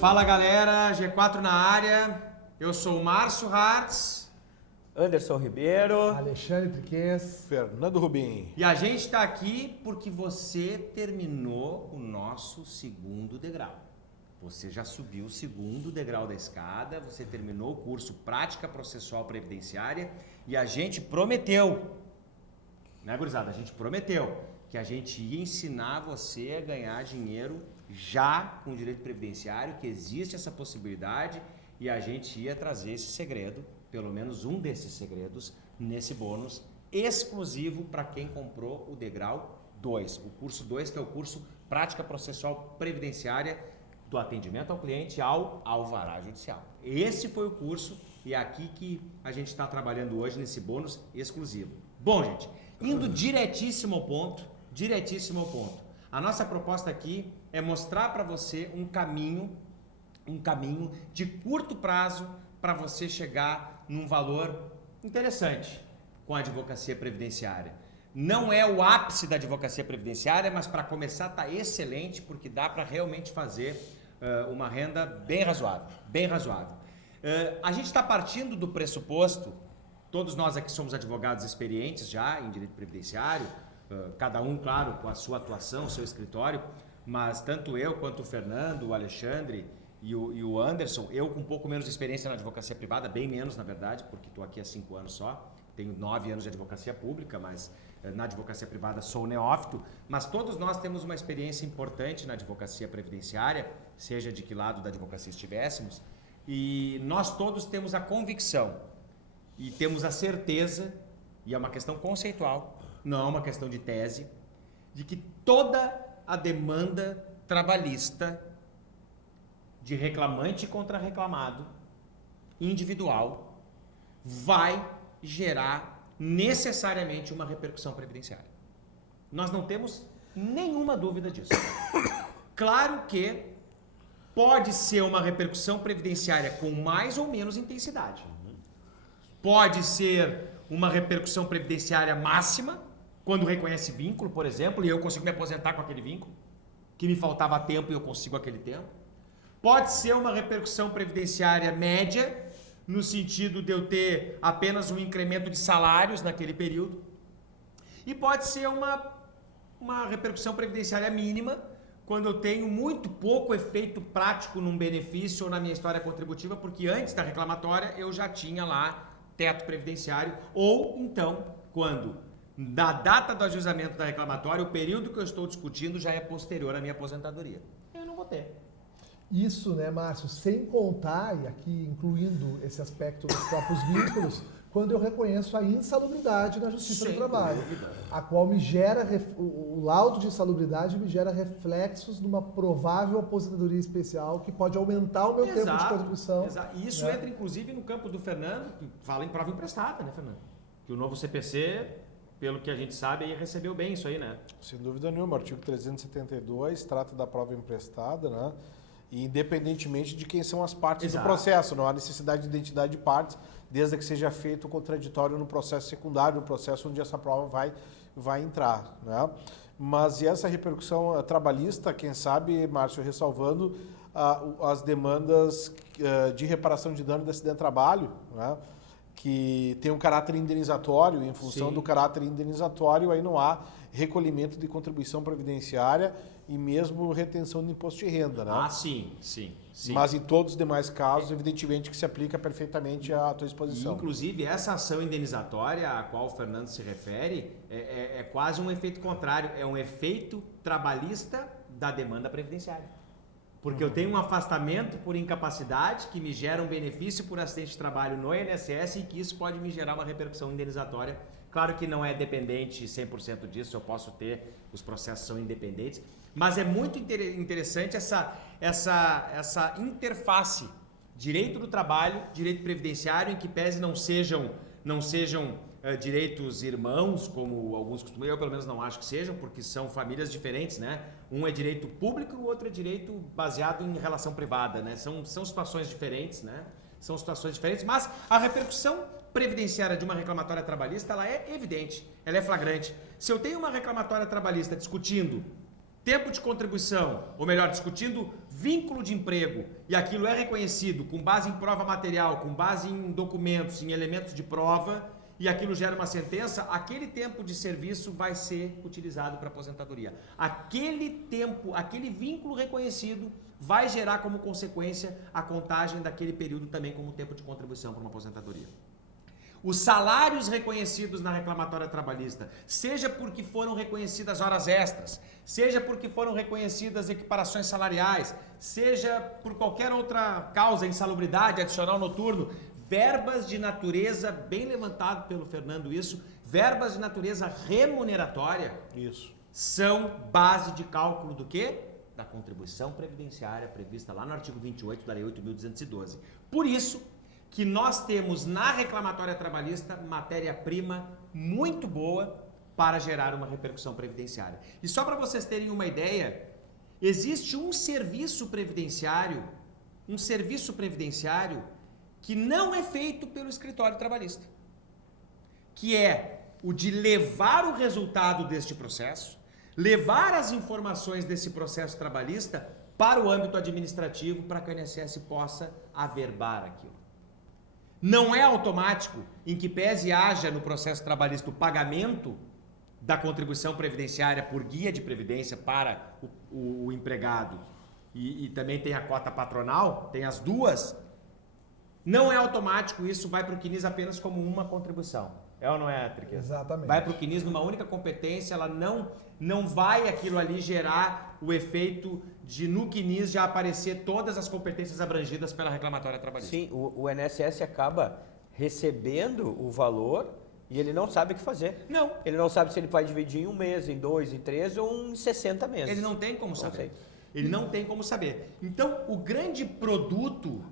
Fala galera, G4 na área, eu sou o Márcio Hartz, Anderson Ribeiro, Alexandre Triquez, Fernando Rubim. e a gente está aqui porque você terminou o nosso segundo degrau. Você já subiu o segundo degrau da escada, você terminou o curso Prática Processual Previdenciária e a gente prometeu, né gurizada? A gente prometeu que a gente ia ensinar você a ganhar dinheiro já com o direito previdenciário, que existe essa possibilidade e a gente ia trazer esse segredo, pelo menos um desses segredos, nesse bônus exclusivo para quem comprou o degrau 2, o curso 2, que é o curso Prática Processual Previdenciária do atendimento ao cliente ao alvará judicial. Esse foi o curso e é aqui que a gente está trabalhando hoje nesse bônus exclusivo. Bom, gente, indo diretíssimo ao ponto, a nossa proposta aqui é mostrar para você um caminho de curto prazo para você chegar num valor interessante com a advocacia previdenciária. Não é o ápice da advocacia previdenciária, mas para começar está excelente, porque dá para realmente fazer uma renda bem razoável. A gente está partindo do pressuposto, todos nós aqui somos advogados experientes já em direito previdenciário, cada um, claro, com a sua atuação, o seu escritório, mas tanto eu quanto o Fernando, o Alexandre e o Anderson, eu com um pouco menos de experiência na advocacia privada, bem menos na verdade, porque estou aqui há 5 anos só, tenho 9 anos de advocacia pública, mas na advocacia privada sou neófito, mas todos nós temos uma experiência importante na advocacia previdenciária, seja de que lado da advocacia estivéssemos, e nós todos temos a convicção e temos a certeza, e é uma questão conceitual, não é uma questão de tese, de que toda a demanda trabalhista de reclamante contra reclamado individual vai gerar necessariamente uma repercussão previdenciária. Nós não temos nenhuma dúvida disso. Claro que pode ser uma repercussão previdenciária com mais ou menos intensidade. Pode ser uma repercussão previdenciária máxima, quando reconhece vínculo, por exemplo, e eu consigo me aposentar com aquele vínculo, que me faltava tempo e eu consigo aquele tempo. Pode ser uma repercussão previdenciária média, no sentido de eu ter apenas um incremento de salários naquele período. E pode ser uma repercussão previdenciária mínima, quando eu tenho muito pouco efeito prático num benefício ou na minha história contributiva, porque antes da reclamatória eu já tinha lá teto previdenciário, ou então, quando da data do ajuizamento da reclamatória, o período que eu estou discutindo já é posterior à minha aposentadoria. Eu não vou ter. Isso, né, Márcio, sem contar, e aqui incluindo esse aspecto dos próprios vínculos, quando eu reconheço a insalubridade na Justiça do Trabalho, a qual me gera, o laudo de insalubridade me gera reflexos de uma provável aposentadoria especial que pode aumentar o meu tempo de contribuição. Exato. E isso entra, inclusive, no campo do Fernando, que fala em prova emprestada, né, Fernando? Que o novo CPC, pelo que a gente sabe, aí recebeu bem isso aí, né? Sem dúvida nenhuma, o artigo 372 trata da prova emprestada, né? E independentemente de quem são as partes do processo, não há necessidade de identidade de partes, desde que seja feito o contraditório no processo secundário, no processo onde essa prova vai entrar, né? Mas e essa repercussão trabalhista, quem sabe, Márcio, ressalvando as demandas de reparação de dano de acidente de trabalho, né? Que tem um caráter indenizatório, em função do caráter indenizatório, aí não há recolhimento de contribuição previdenciária e mesmo retenção de imposto de renda, né? Ah, sim. Mas em todos os demais casos, evidentemente que se aplica perfeitamente à tua exposição. E, inclusive, essa ação indenizatória a qual o Fernando se refere é quase um efeito contrário, é um efeito trabalhista da demanda previdenciária. Porque eu tenho um afastamento por incapacidade que me gera um benefício por acidente de trabalho no INSS e que isso pode me gerar uma repercussão indenizatória. Claro que não é dependente 100% disso, eu posso ter, os processos são independentes, mas é muito interessante essa interface direito do trabalho, direito previdenciário, em que pese não sejam direitos irmãos, como alguns costumam, eu pelo menos não acho que sejam, porque são famílias diferentes, né? Um é direito público e o outro é direito baseado em relação privada, né? São situações diferentes, né? São situações diferentes, mas a repercussão previdenciária de uma reclamatória trabalhista, ela é evidente, ela é flagrante. Se eu tenho uma reclamatória trabalhista discutindo tempo de contribuição, ou melhor, discutindo vínculo de emprego e aquilo é reconhecido com base em prova material, com base em documentos, em elementos de prova, e aquilo gera uma sentença, aquele tempo de serviço vai ser utilizado para aposentadoria. Aquele tempo, aquele vínculo reconhecido vai gerar como consequência a contagem daquele período também como tempo de contribuição para uma aposentadoria. Os salários reconhecidos na reclamatória trabalhista, seja porque foram reconhecidas horas extras, seja porque foram reconhecidas equiparações salariais, seja por qualquer outra causa, insalubridade, adicional noturno, verbas de natureza, bem levantado pelo Fernando isso, verbas de natureza remuneratória, Isso. são base de cálculo do quê? Da contribuição previdenciária prevista lá no artigo 28 da Lei 8.212. Por isso que nós temos na reclamatória trabalhista matéria-prima muito boa para gerar uma repercussão previdenciária. E só para vocês terem uma ideia, existe um serviço previdenciário que não é feito pelo escritório trabalhista, que é o de levar o resultado deste processo, levar as informações desse processo trabalhista para o âmbito administrativo para que o INSS possa averbar aquilo. Não é automático, em que pese haja no processo trabalhista o pagamento da contribuição previdenciária por guia de previdência para o empregado e também tem a cota patronal, tem as duas, não é automático, isso vai para o CNIS apenas como uma contribuição. É ou não é, Triqueza? Exatamente. Vai para o CNIS numa única competência, ela não vai aquilo ali gerar o efeito de no CNIS já aparecer todas as competências abrangidas pela reclamatória trabalhista. Sim, o INSS acaba recebendo o valor e ele não sabe o que fazer. Não. Ele não sabe se ele vai dividir em um mês, em 2, em 3 ou em 60 meses. Ele não tem como Não saber. sei. Ele não tem como saber. Então, o grande produto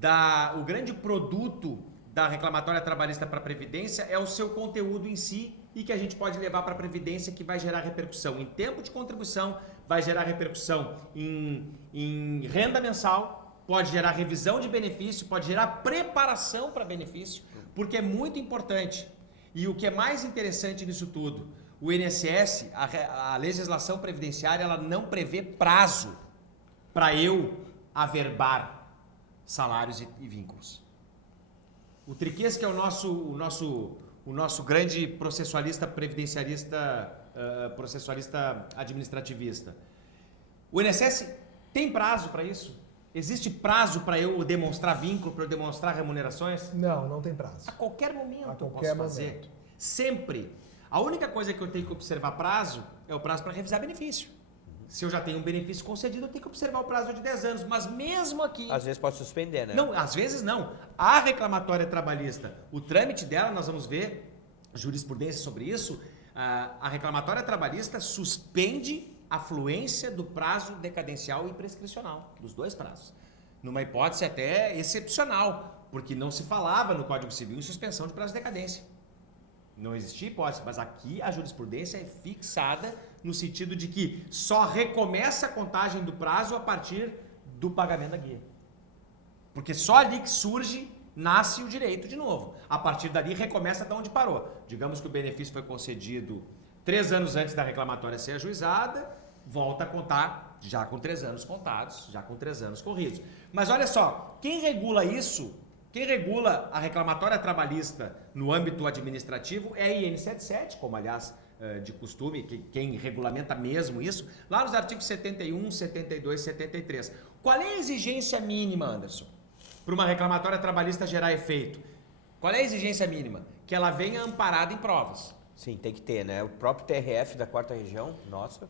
da reclamatória trabalhista para a Previdência é o seu conteúdo em si e que a gente pode levar para a Previdência, que vai gerar repercussão em tempo de contribuição, vai gerar repercussão em renda mensal, pode gerar revisão de benefício, pode gerar preparação para benefício, porque é muito importante. E o que é mais interessante nisso tudo, o INSS, a legislação previdenciária, ela não prevê prazo para eu averbar salários e vínculos. O Triquês, que é o nosso grande processualista previdenciarista, processualista administrativista. O INSS tem prazo para isso? Existe prazo para eu demonstrar vínculo, para eu demonstrar remunerações? Não tem prazo. A qualquer momento A eu qualquer posso fazer. momento. Sempre. A única coisa que eu tenho que observar prazo é o prazo para revisar benefício. Se eu já tenho um benefício concedido, eu tenho que observar o prazo de 10 anos. Mas mesmo aqui... Às vezes pode suspender, né? Não, às vezes não. A reclamatória trabalhista, o trâmite dela, nós vamos ver jurisprudência sobre isso, a reclamatória trabalhista suspende a fluência do prazo decadencial e prescricional, dos dois prazos. Numa hipótese até excepcional, porque não se falava no Código Civil em suspensão de prazo de decadência. Não existia hipótese, mas aqui a jurisprudência é fixada no sentido de que só recomeça a contagem do prazo a partir do pagamento da guia. Porque só ali que surge, nasce o direito de novo. A partir dali recomeça de onde parou. Digamos que o benefício foi concedido 3 anos antes da reclamatória ser ajuizada, volta a contar já com 3 anos contados, já com 3 anos corridos. Mas olha só, quem regula isso, quem regula a reclamatória trabalhista no âmbito administrativo é a IN 77, como aliás de costume, quem regulamenta mesmo isso, lá nos artigos 71, 72, 73. Qual é a exigência mínima, Anderson, para uma reclamatória trabalhista gerar efeito? Qual é a exigência mínima? Que ela venha amparada em provas. Sim, tem que ter, né? O próprio TRF da 4ª Região, nossa,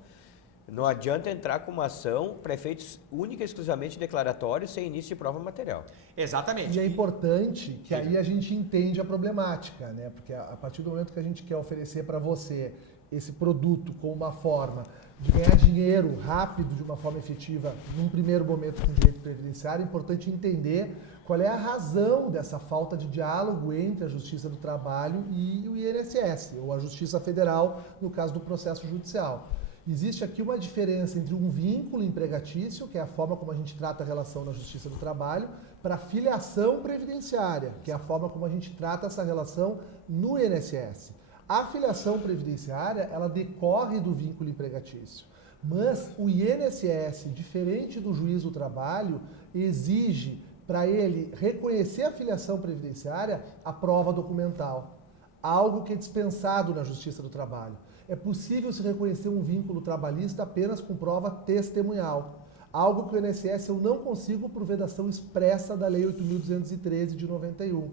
não adianta entrar com uma ação para efeitos única e exclusivamente declaratórios sem início de prova material. Exatamente. E é importante que aí a gente entende a problemática, né? Porque a partir do momento que a gente quer oferecer para você esse produto com uma forma de ganhar dinheiro rápido, de uma forma efetiva, num primeiro momento com direito previdenciário, é importante entender qual é a razão dessa falta de diálogo entre a Justiça do Trabalho e o INSS, ou a Justiça Federal, no caso do processo judicial. Existe aqui uma diferença entre um vínculo empregatício, que é a forma como a gente trata a relação na Justiça do Trabalho, para a filiação previdenciária, que é a forma como a gente trata essa relação no INSS. A filiação previdenciária, ela decorre do vínculo empregatício. Mas o INSS, diferente do juiz do trabalho, exige para ele reconhecer a filiação previdenciária a prova documental, algo que é dispensado na Justiça do Trabalho. É possível se reconhecer um vínculo trabalhista apenas com prova testemunhal, algo que o INSS eu não consigo por vedação expressa da Lei 8.213 de 91.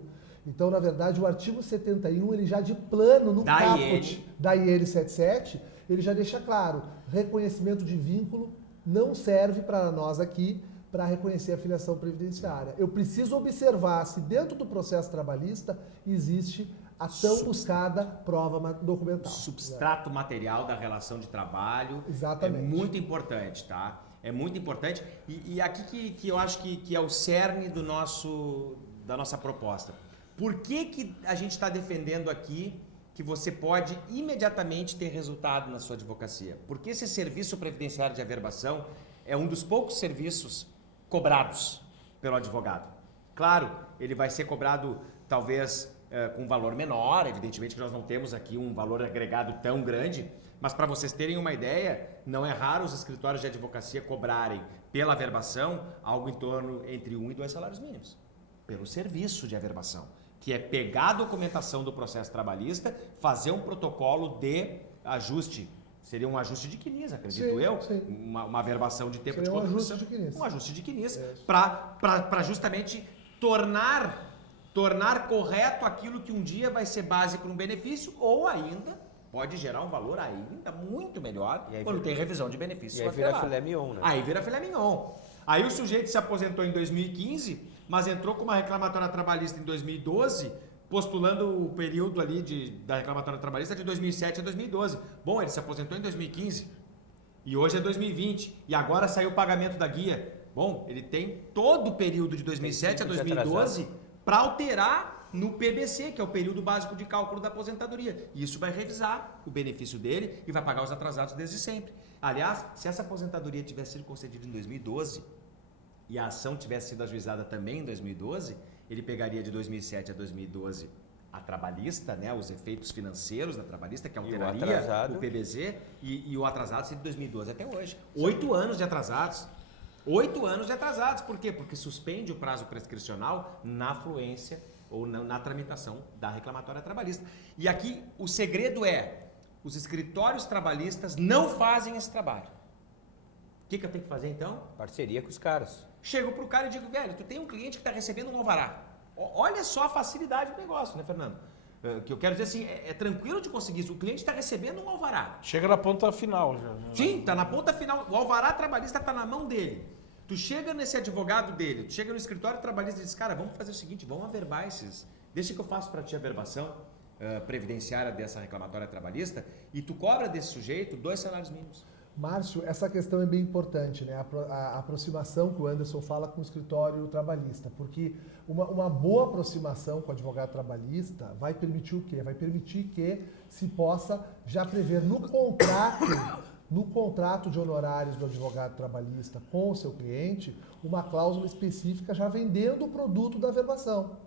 Então, na verdade, o artigo 71, ele já de plano, no caput da IN 77, ele já deixa claro, reconhecimento de vínculo não serve para nós aqui para reconhecer a filiação previdenciária. Eu preciso observar se dentro do processo trabalhista existe a tão buscada prova documental. Substrato material da relação de trabalho. Exatamente. É muito importante, tá? É muito importante. E aqui que eu acho que é o cerne da nossa proposta. Por que a gente está defendendo aqui que você pode imediatamente ter resultado na sua advocacia? Porque esse serviço previdenciário de averbação é um dos poucos serviços cobrados pelo advogado. Claro, ele vai ser cobrado talvez com um valor menor, evidentemente que nós não temos aqui um valor agregado tão grande, mas para vocês terem uma ideia, não é raro os escritórios de advocacia cobrarem pela averbação algo em torno entre 1 e 2 salários mínimos, pelo serviço de averbação, que é pegar a documentação do processo trabalhista, fazer um protocolo de ajuste. Seria um ajuste de quinis, acredito eu. Sim. Uma averbação de tempo Seria de contribuição. um ajuste de quinis. Para justamente tornar correto aquilo que um dia vai ser base para um benefício ou ainda pode gerar um valor ainda muito melhor quando tem revisão de benefícios. E aí vira filé mignon, né? Aí vira filé mignon. Aí o sujeito se aposentou em 2015, mas entrou com uma reclamatória trabalhista em 2012, postulando o período ali da reclamatória trabalhista de 2007 a 2012. Bom, ele se aposentou em 2015 e hoje é 2020 e agora saiu o pagamento da guia. Bom, ele tem todo o período de 2007 a 2012 para alterar no PBC, que é o período básico de cálculo da aposentadoria. E isso vai revisar o benefício dele e vai pagar os atrasados desde sempre. Aliás, se essa aposentadoria tivesse sido concedida em 2012 e a ação tivesse sido ajuizada também em 2012, ele pegaria de 2007 a 2012 a trabalhista, né, os efeitos financeiros da trabalhista, que alteraria o PBZ, e o atrasado seria de 2012 até hoje. 8 anos de atrasados. 8 anos de atrasados. Por quê? Porque suspende o prazo prescricional na fluência ou na tramitação da reclamatória trabalhista. E aqui o segredo é, os escritórios trabalhistas não fazem esse trabalho. O que eu tenho que fazer então? Parceria com os caras. Chego pro cara e digo, velho, tu tem um cliente que está recebendo um alvará. Olha só a facilidade do negócio, né, Fernando? Que eu quero dizer assim, é tranquilo de conseguir isso. O cliente está recebendo um alvará. Chega na ponta final já. Sim, está na ponta final. O alvará trabalhista está na mão dele. Tu chega nesse advogado dele, tu chega no escritório trabalhista e diz, cara, vamos fazer o seguinte, vamos averbar esses... Deixa que eu faço para ti a averbação previdenciária dessa reclamatória trabalhista e tu cobra desse sujeito 2 salários mínimos. Márcio, essa questão é bem importante, né? A aproximação que o Anderson fala com o escritório trabalhista, porque uma boa aproximação com o advogado trabalhista vai permitir o quê? Vai permitir que se possa já prever no contrato de honorários do advogado trabalhista com o seu cliente, uma cláusula específica já vendendo o produto da averbação.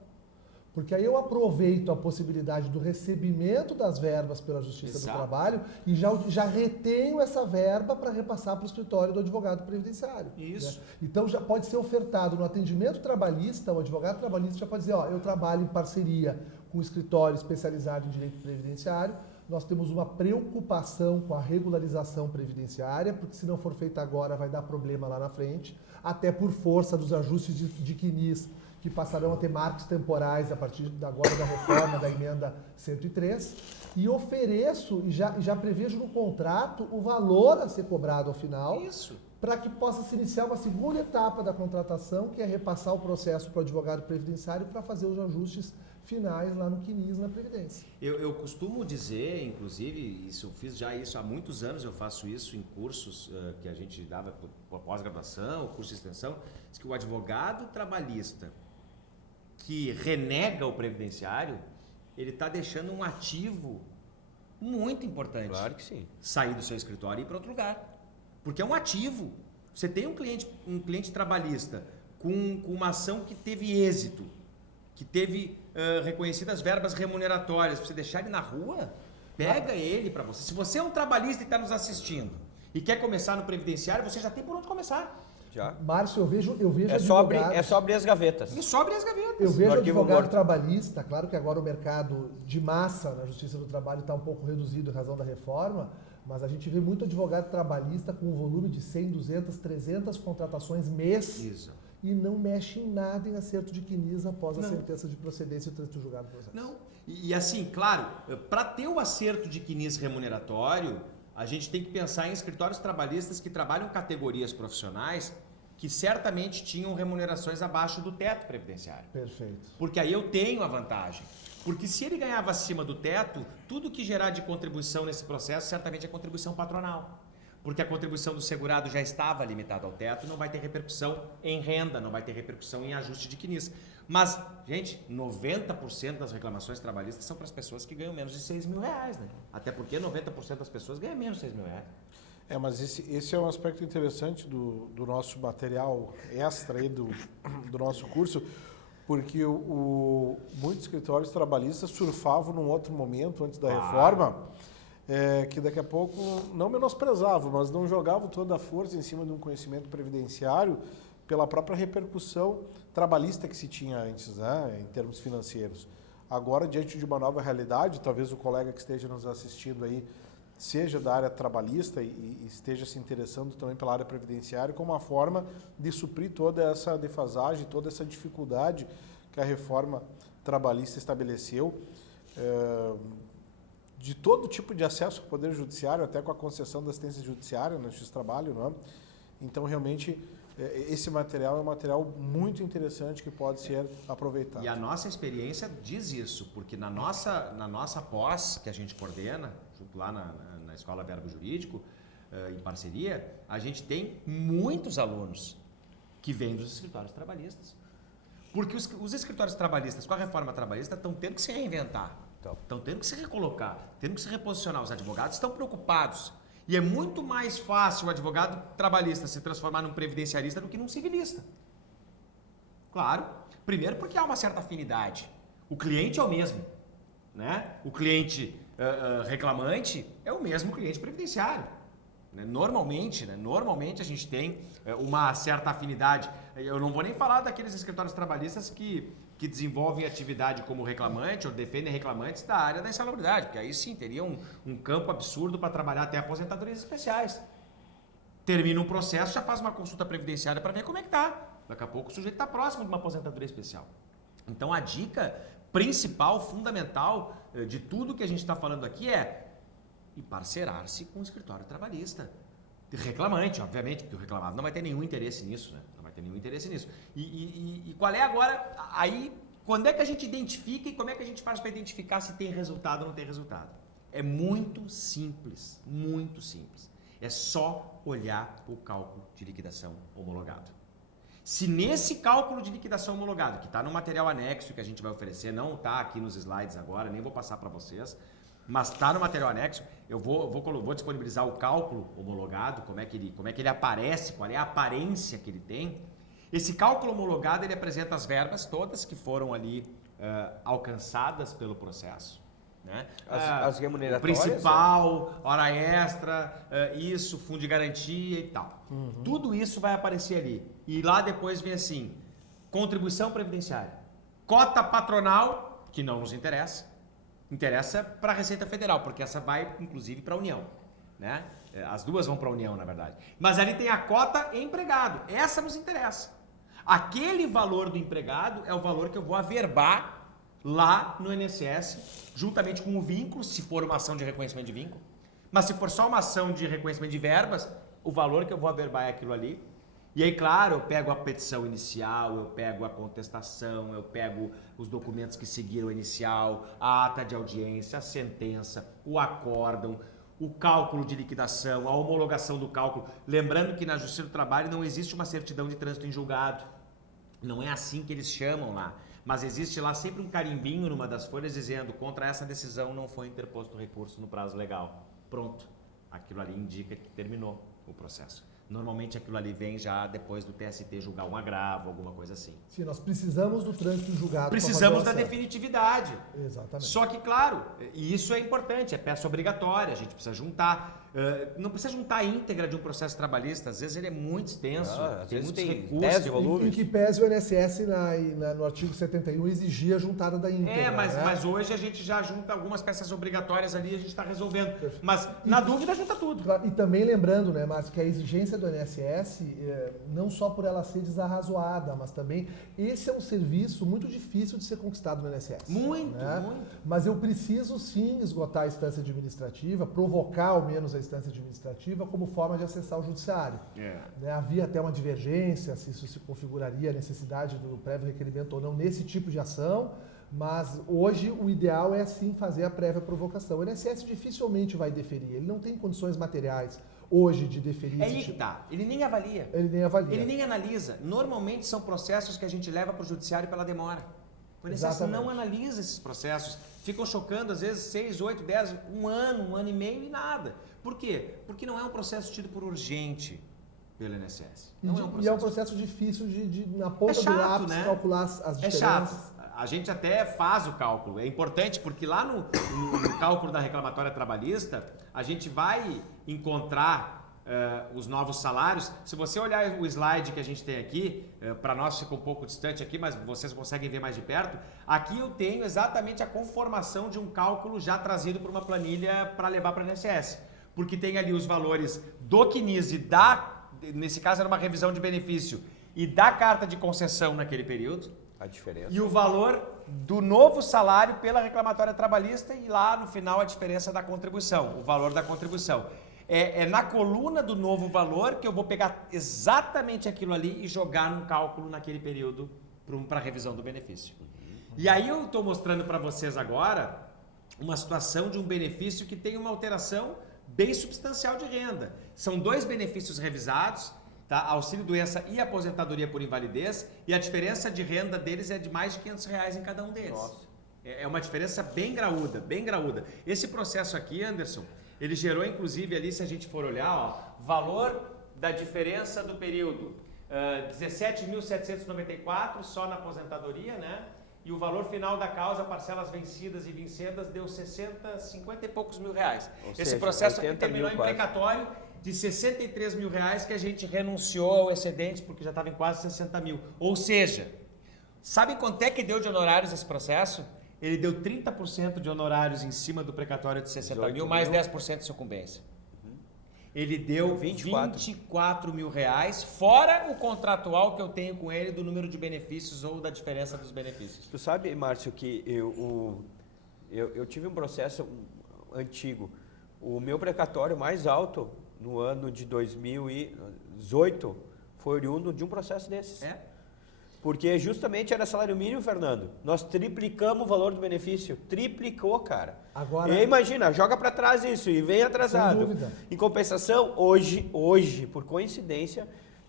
Porque aí eu aproveito a possibilidade do recebimento das verbas pela Justiça do Trabalho e já retenho essa verba para repassar para o escritório do advogado previdenciário. Isso. Né? Então já pode ser ofertado no atendimento trabalhista, o advogado trabalhista já pode dizer, ó, eu trabalho em parceria com o escritório especializado em direito previdenciário, nós temos uma preocupação com a regularização previdenciária, porque se não for feita agora vai dar problema lá na frente, até por força dos ajustes de quinis, que passarão a ter marcos temporais a partir agora da reforma da emenda 103, e ofereço e já prevejo no contrato o valor a ser cobrado ao final, para que possa se iniciar uma segunda etapa da contratação, que é repassar o processo para o advogado previdenciário para fazer os ajustes finais lá no quinis, na Previdência. Eu costumo dizer, inclusive, eu fiz já isso há muitos anos, eu faço isso em cursos que a gente dava por pós-graduação, curso de extensão, diz que o advogado trabalhista que renega o previdenciário, ele está deixando um ativo muito importante. Claro que sim. Sair do seu escritório e ir para outro lugar. Porque é um ativo. Você tem um cliente trabalhista com uma ação que teve êxito, que teve reconhecidas verbas remuneratórias, para você deixar ele na rua, pega ele para você. Se você é um trabalhista e está nos assistindo e quer começar no previdenciário, você já tem por onde começar. Já. Márcio, eu vejo É só abrir as gavetas. E só abrir as gavetas. Eu vejo No arquivo advogado morto. trabalhista, claro que agora o mercado de massa na Justiça do Trabalho está um pouco reduzido em razão da reforma, mas a gente vê muito advogado trabalhista com um volume de 100, 200, 300 contratações mês Isso. e não mexe em nada em acerto de quinis após a Não. sentença de procedência e o trânsito julgado do processo. Não. E assim, claro, para ter o acerto de quinis remuneratório, a gente tem que pensar em escritórios trabalhistas que trabalham categorias profissionais que certamente tinham remunerações abaixo do teto previdenciário. Perfeito. Porque aí eu tenho a vantagem. Porque se ele ganhava acima do teto, tudo que gerar de contribuição nesse processo certamente é contribuição patronal. Porque a contribuição do segurado já estava limitada ao teto, não vai ter repercussão em renda, não vai ter repercussão em ajuste de quinis. Mas, gente, 90% das reclamações trabalhistas são para as pessoas que ganham menos de 6 mil reais, né? Até porque 90% das pessoas ganham menos de 6 mil reais. Mas esse é um aspecto interessante do nosso material extra aí do nosso curso, porque muitos escritórios trabalhistas surfavam num outro momento, antes da reforma, que daqui a pouco não menosprezavam, mas não jogavam toda a força em cima de um conhecimento previdenciário pela própria repercussão trabalhista que se tinha antes, né, em termos financeiros. Agora, diante de uma nova realidade, talvez o colega que esteja nos assistindo aí seja da área trabalhista e esteja se interessando também pela área previdenciária como uma forma de suprir toda essa defasagem, toda essa dificuldade que a reforma trabalhista estabeleceu, de todo tipo de acesso ao Poder Judiciário, até com a concessão da assistência judiciária no Justiça do Trabalho, não é? Então, realmente, esse material é um material muito interessante que pode ser aproveitado. E a nossa experiência diz isso, porque na nossa pós, que a gente coordena, junto lá na Escola Verbo Jurídico, em parceria, a gente tem muitos alunos que vêm dos escritórios trabalhistas. Porque os escritórios trabalhistas, com a reforma trabalhista, estão tendo que se reinventar, estão tendo que se recolocar, tendo que se reposicionar. Os advogados estão preocupados. E é muito mais fácil o advogado trabalhista se transformar num previdenciarista do que num civilista. Claro, primeiro porque há uma certa afinidade. O cliente é o mesmo, né? O cliente reclamante é o mesmo cliente previdenciário. Né? Normalmente a gente tem uma certa afinidade. Eu não vou nem falar daqueles escritórios trabalhistas que desenvolvem atividade como reclamante ou defendem reclamantes da área da insalubridade, porque aí sim teria um campo absurdo para trabalhar até aposentadorias especiais. Termina um processo, já faz uma consulta previdenciária para ver como é que está. Daqui a pouco o sujeito está próximo de uma aposentadoria especial. Então a dica principal, fundamental de tudo que a gente está falando aqui é parcerar-se com o escritório trabalhista. Reclamante, obviamente, porque o reclamado não vai ter nenhum interesse nisso, né? Ter nenhum interesse nisso. E qual é agora, aí, quando é que a gente identifica e como é que a gente faz para identificar se tem resultado ou não tem resultado? É muito simples, muito simples. É só olhar o cálculo de liquidação homologado. Se nesse cálculo de liquidação homologado, que está no material anexo que a gente vai oferecer, não está aqui nos slides agora, nem vou passar para vocês, mas está no material anexo, eu vou disponibilizar o cálculo homologado, como é que ele aparece, qual é a aparência que ele tem. Esse cálculo homologado, ele apresenta as verbas todas que foram ali alcançadas pelo processo. Né? As remuneratórias? Principal, hora extra, fundo de garantia e tal. Tudo isso vai aparecer ali. E lá depois vem assim, contribuição previdenciária, cota patronal, que não nos interessa. Interessa para a Receita Federal, porque essa vai, inclusive, para a União. Né? As duas vão para a União, na verdade. Mas ali tem a cota empregado. Essa nos interessa. Aquele valor do empregado é o valor que eu vou averbar lá no INSS, juntamente com o vínculo, se for uma ação de reconhecimento de vínculo. Mas se for só uma ação de reconhecimento de verbas, o valor que eu vou averbar é aquilo ali. E aí, claro, eu pego a petição inicial, eu pego a contestação, eu pego os documentos que seguiram a inicial, a ata de audiência, a sentença, o acórdão, o cálculo de liquidação, a homologação do cálculo. Lembrando que na Justiça do Trabalho não existe uma certidão de trânsito em julgado. Não é assim que eles chamam lá. Mas existe lá sempre um carimbinho numa das folhas dizendo: contra essa decisão não foi interposto recurso no prazo legal. Pronto. Aquilo ali indica que terminou o processo. Normalmente aquilo ali vem já depois do TST julgar um agravo, alguma coisa assim. Sim, nós precisamos do trânsito em julgado. Precisamos da definitividade. Exatamente. Só que, claro, e isso é importante, é peça obrigatória, a gente precisa juntar. Não precisa juntar a íntegra de um processo trabalhista, às vezes ele é muito extenso, Às tem vezes muitos tem recursos. 10 Em volumes. que pese o INSS no artigo 71 exigia a juntada da íntegra. Mas hoje a gente já junta algumas peças obrigatórias ali e a gente está resolvendo. Mas, na dúvida, junta tudo. E também lembrando, né, Márcio, que a exigência do INSS, não só por ela ser desarrazoada, mas também esse é um serviço muito difícil de ser conquistado no INSS. Muito. Mas eu preciso sim esgotar a instância administrativa, provocar ao menos a instância administrativa como forma de acessar o judiciário. Né, havia até uma divergência se isso se configuraria a necessidade do prévio requerimento ou não nesse tipo de ação, mas hoje o ideal é sim fazer a prévia provocação. O INSS dificilmente vai deferir, ele não tem condições materiais hoje de deferir É esse aí que tipo. tá. Ele nem avalia. Ele nem avalia. Ele nem analisa. Normalmente são processos que a gente leva para o judiciário pela demora. O INSS Exatamente. não analisa esses processos. Ficam chocando, às vezes, 6, 8, 10, um ano e meio e nada. Por quê? Porque não é um processo tido por urgente pelo INSS. Não E é um processo difícil de na ponta chato, do lápis, né? calcular as É diferenças. chato. A gente até faz o cálculo. É importante porque lá no cálculo da reclamatória trabalhista, a gente vai encontrar os novos salários. Se você olhar o slide que a gente tem aqui, para nós fica um pouco distante aqui, mas vocês conseguem ver mais de perto. Aqui eu tenho exatamente a conformação de um cálculo já trazido por uma planilha para levar para o INSS. Porque tem ali os valores do CNIS e nesse caso era uma revisão de benefício, e da carta de concessão naquele período. A diferença. E o valor do novo salário pela reclamatória trabalhista e lá no final a diferença da contribuição, o valor da contribuição. É na coluna do novo valor que eu vou pegar exatamente aquilo ali e jogar num cálculo naquele período para a revisão do benefício. E aí eu estou mostrando para vocês agora uma situação de um benefício que tem uma alteração bem substancial de renda. São 2 benefícios revisados, tá? Auxílio-doença e aposentadoria por invalidez, e a diferença de renda deles é de mais de R$500 em cada um deles. Nossa. É uma diferença bem graúda, bem graúda. Esse processo aqui, Anderson, ele gerou inclusive ali, se a gente for olhar, ó, valor da diferença do período, 17.794 só na aposentadoria, né? E o valor final da causa, parcelas vencidas e vincendas, deu 50 e poucos mil reais. Esse processo aqui terminou em precatório de 63 mil reais que a gente renunciou ao excedente porque já estava em quase 60 mil. Ou seja, sabe quanto é que deu de honorários esse processo? Ele deu 30% de honorários em cima do precatório de 60 mil, mais 10% de sucumbência. Ele deu 24 mil reais, fora o contratual que eu tenho com ele do número de benefícios ou da diferença dos benefícios. Tu sabe, Márcio, que eu tive um processo antigo. O meu precatório mais alto no ano de 2018 foi oriundo de um processo desses. Porque justamente era salário mínimo, Fernando. Nós triplicamos o valor do benefício. Triplicou, cara. Agora, e aí, imagina, joga para trás isso e vem atrasado. Sem dúvida. Em compensação, hoje, por coincidência,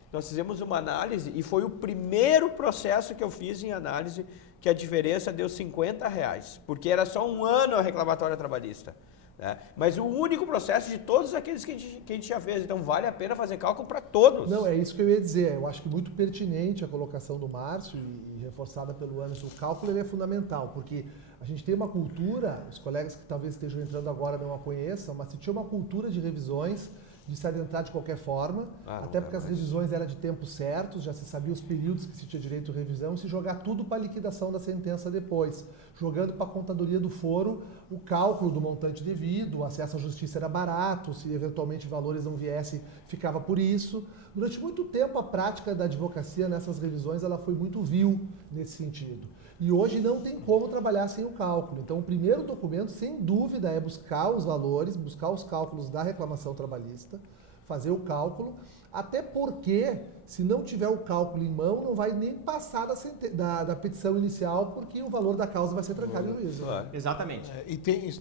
nós fizemos uma análise e foi o primeiro processo que eu fiz em análise que a diferença deu R$50, porque era só um ano a reclamatória trabalhista. Né? Mas o único processo de todos aqueles que a gente já fez. Então vale a pena fazer cálculo para todos. Não, é isso que eu ia dizer. Eu acho que muito pertinente a colocação do Márcio e reforçada pelo Anderson. O cálculo ele é fundamental, porque a gente tem uma cultura, os colegas que talvez estejam entrando agora não a conheçam, mas se tinha uma cultura de revisões, de se adentrar de qualquer forma, até porque as revisões eram de tempos certos, já se sabia os períodos que se tinha direito de revisão, se jogar tudo para a liquidação da sentença depois, jogando para a contadoria do foro o cálculo do montante devido, o acesso à justiça era barato, se eventualmente valores não viessem, ficava por isso. Durante muito tempo a prática da advocacia nessas revisões ela foi muito vil nesse sentido. E hoje não tem como trabalhar sem o cálculo. Então, o primeiro documento, sem dúvida, é buscar os valores, buscar os cálculos da reclamação trabalhista, fazer o cálculo, até porque, se não tiver o cálculo em mão, não vai nem passar da petição inicial, porque o valor da causa vai ser trancado em juízo. Claro. Exatamente. E tem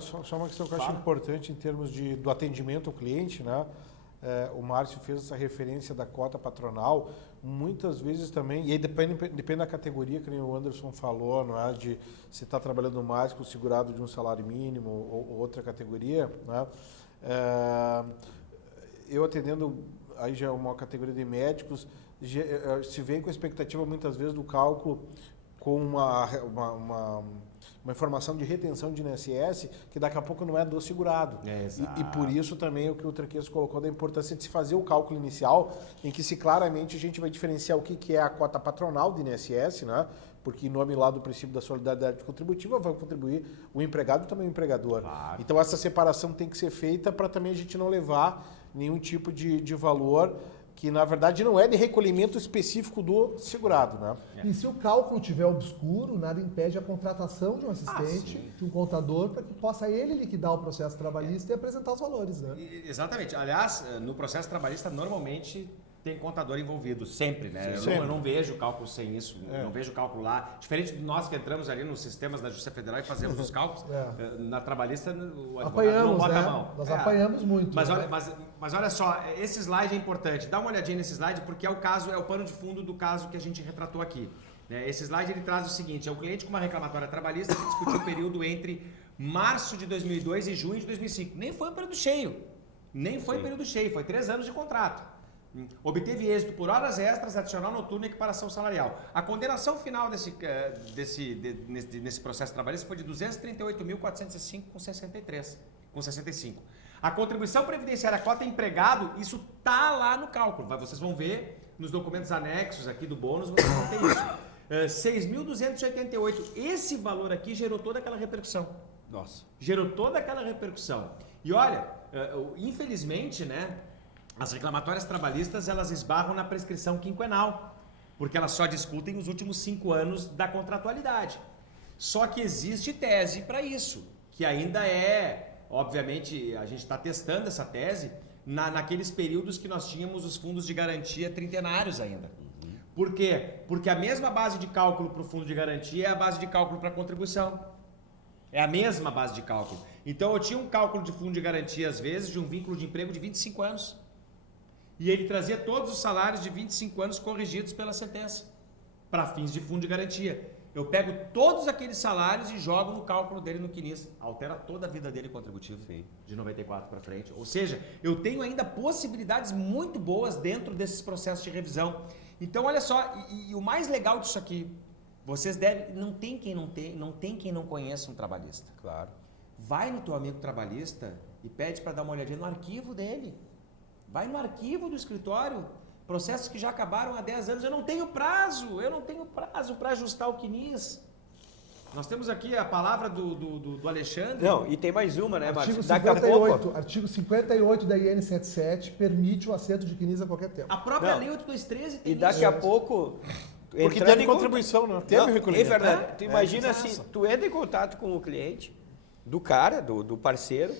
só uma questão que eu acho importante em termos do atendimento ao cliente, né? O Márcio fez essa referência da cota patronal, muitas vezes também, e aí depende da categoria, que nem o Anderson falou, não é? De se está trabalhando mais com o segurado de um salário mínimo ou outra categoria, né? Eu atendendo, aí já é uma categoria de médicos, se vem com a expectativa muitas vezes do cálculo com uma informação de retenção de INSS que daqui a pouco não é do segurado. E por isso também o que o Traqueso colocou da importância de se fazer o cálculo inicial, em que se claramente a gente vai diferenciar o que é a cota patronal do INSS, né? Porque em nome lá do princípio da solidariedade contributiva vai contribuir o empregado e também o empregador. Claro. Então essa separação tem que ser feita para também a gente não levar nenhum tipo de valor que na verdade não é de recolhimento específico do segurado, né? E se o cálculo tiver obscuro, nada impede a contratação de um assistente, de um contador, para que possa ele liquidar o processo trabalhista e apresentar os valores, né? Exatamente. Aliás, no processo trabalhista, normalmente tem contador envolvido, sempre, né? Sempre. Eu não vejo cálculo sem isso, não vejo cálculo lá. Diferente de nós que entramos ali nos sistemas da Justiça Federal e fazemos os cálculos, na trabalhista o advogado Apanhamos, não bota né? a mão. Nós apanhamos muito. Mas, né? olha, mas olha só, esse slide é importante. Dá uma olhadinha nesse slide porque é o caso, é o pano de fundo do caso que a gente retratou aqui. Né? Esse slide ele traz o seguinte: é o cliente com uma reclamatória trabalhista que discutiu o período entre março de 2002 e junho de 2005. Nem foi um período cheio. Nem foi período cheio, foi 3 anos de contrato. Obteve êxito por horas extras, adicional noturno e equiparação salarial. A condenação final nesse processo trabalhista foi de 238.405,65. A contribuição previdenciária cota empregado, isso tá lá no cálculo. Vocês vão ver nos documentos anexos aqui do bônus, vocês vão ter isso. 6.288. Esse valor aqui gerou toda aquela repercussão. Nossa. Gerou toda aquela repercussão. E olha, infelizmente, né? As reclamatórias trabalhistas, elas esbarram na prescrição quinquenal, porque elas só discutem os últimos 5 anos da contratualidade. Só que existe tese para isso, que ainda obviamente, a gente está testando essa tese naqueles períodos que nós tínhamos os fundos de garantia trintenários ainda. Por quê? Porque a mesma base de cálculo para o fundo de garantia é a base de cálculo para a contribuição. É a mesma base de cálculo. Então, eu tinha um cálculo de fundo de garantia, às vezes, de um vínculo de emprego de 25 anos. E ele trazia todos os salários de 25 anos corrigidos pela sentença, para fins de fundo de garantia. Eu pego todos aqueles salários e jogo no cálculo dele no CNIS. Altera toda a vida dele contributiva, de 94 para frente. Ou seja, eu tenho ainda possibilidades muito boas dentro desses processos de revisão. Então, olha só, e o mais legal disso aqui, vocês devem... Não tem quem não conheça um trabalhista. Claro. Vai no teu amigo trabalhista e pede para dar uma olhadinha no arquivo dele. Vai no arquivo do escritório, processos que já acabaram há 10 anos. Eu não tenho prazo para ajustar o CNIS. Nós temos aqui a palavra do Alexandre. Não, e tem mais uma, né, Artigo Márcio? Daqui a pouco... Artigo 58 da IN 77 permite o acerto de CNIS a qualquer tempo. A própria Lei 8213 tem E daqui isso. a pouco... Porque entrando teve em contribuição, né? Teve Não, recolhimento. É verdade. Tu imagina assim, exato. tu entra em contato com o cliente, do cara, do parceiro,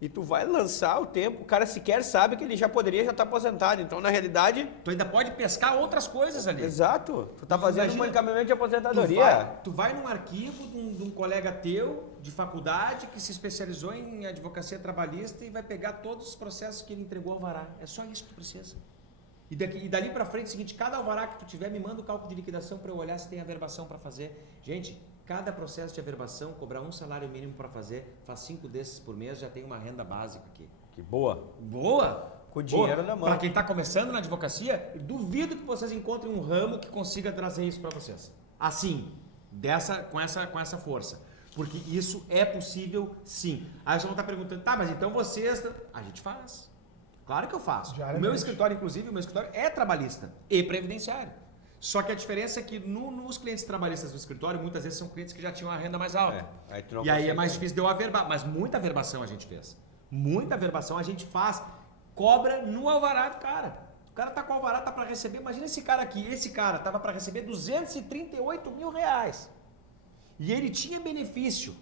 e tu vai lançar o tempo, o cara sequer sabe que ele já poderia estar aposentado. Então, na realidade... Tu ainda pode pescar outras coisas ali. Exato. Tu tá fazendo Imagina, um encaminhamento de aposentadoria. Tu vai num arquivo de um colega teu de faculdade que se especializou em advocacia trabalhista e vai pegar todos os processos que ele entregou ao alvará. É só isso que tu precisa. E dali para frente, é o seguinte, cada alvará que tu tiver, me manda o cálculo de liquidação para eu olhar se tem averbação para fazer. Gente, cada processo de averbação, cobrar um salário mínimo para fazer, faz 5 desses por mês, já tem uma renda básica aqui. Que boa. Boa! Com dinheiro na mão. Para quem está começando na advocacia, duvido que vocês encontrem um ramo que consiga trazer isso para vocês. Assim, com essa força. Porque isso é possível, sim. Aí vocês vão estar perguntando, tá, mas então vocês... A gente faz. Claro que eu faço. O meu escritório, inclusive, é trabalhista e previdenciário. Só que a diferença é que nos clientes trabalhistas do escritório, muitas vezes são clientes que já tinham uma renda mais alta. E aí é mais difícil de eu averbar. Mas muita averbação a gente fez. Muita averbação a gente faz. Cobra no alvará do cara. O cara tá com o alvará, tá para receber. Imagina esse cara aqui. Esse cara tava para receber R$238 mil. E ele tinha benefício.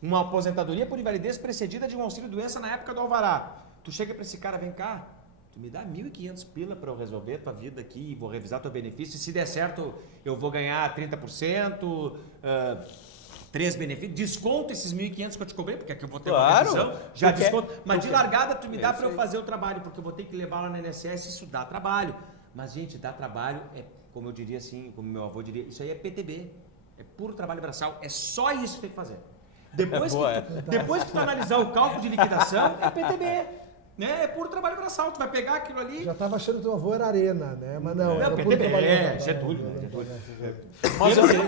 Uma aposentadoria por invalidez precedida de um auxílio-doença na época do alvará. Tu chega para esse cara, vem cá, tu me dá 1.500 pila para eu resolver tua vida aqui, vou revisar teu benefício, e se der certo eu vou ganhar 30%, 3 benefícios, desconto esses 1.500 que eu te cobrei, porque aqui eu vou ter uma revisão, já desconto, mas de largada tu me dá para eu fazer o trabalho, porque eu vou ter que levar lá na INSS, isso dá trabalho. Mas gente, dá trabalho, como eu diria assim, como meu avô diria, isso aí é PTB, é puro trabalho braçal, é só isso que tem que fazer. Depois que tu analisar o cálculo de liquidação, é PTB. Né? É puro trabalho braçal, tu vai pegar aquilo ali... Já estava achando que teu avô era arena, né? Mas não, era PTB, puro trabalho braçal. Getúlio, né?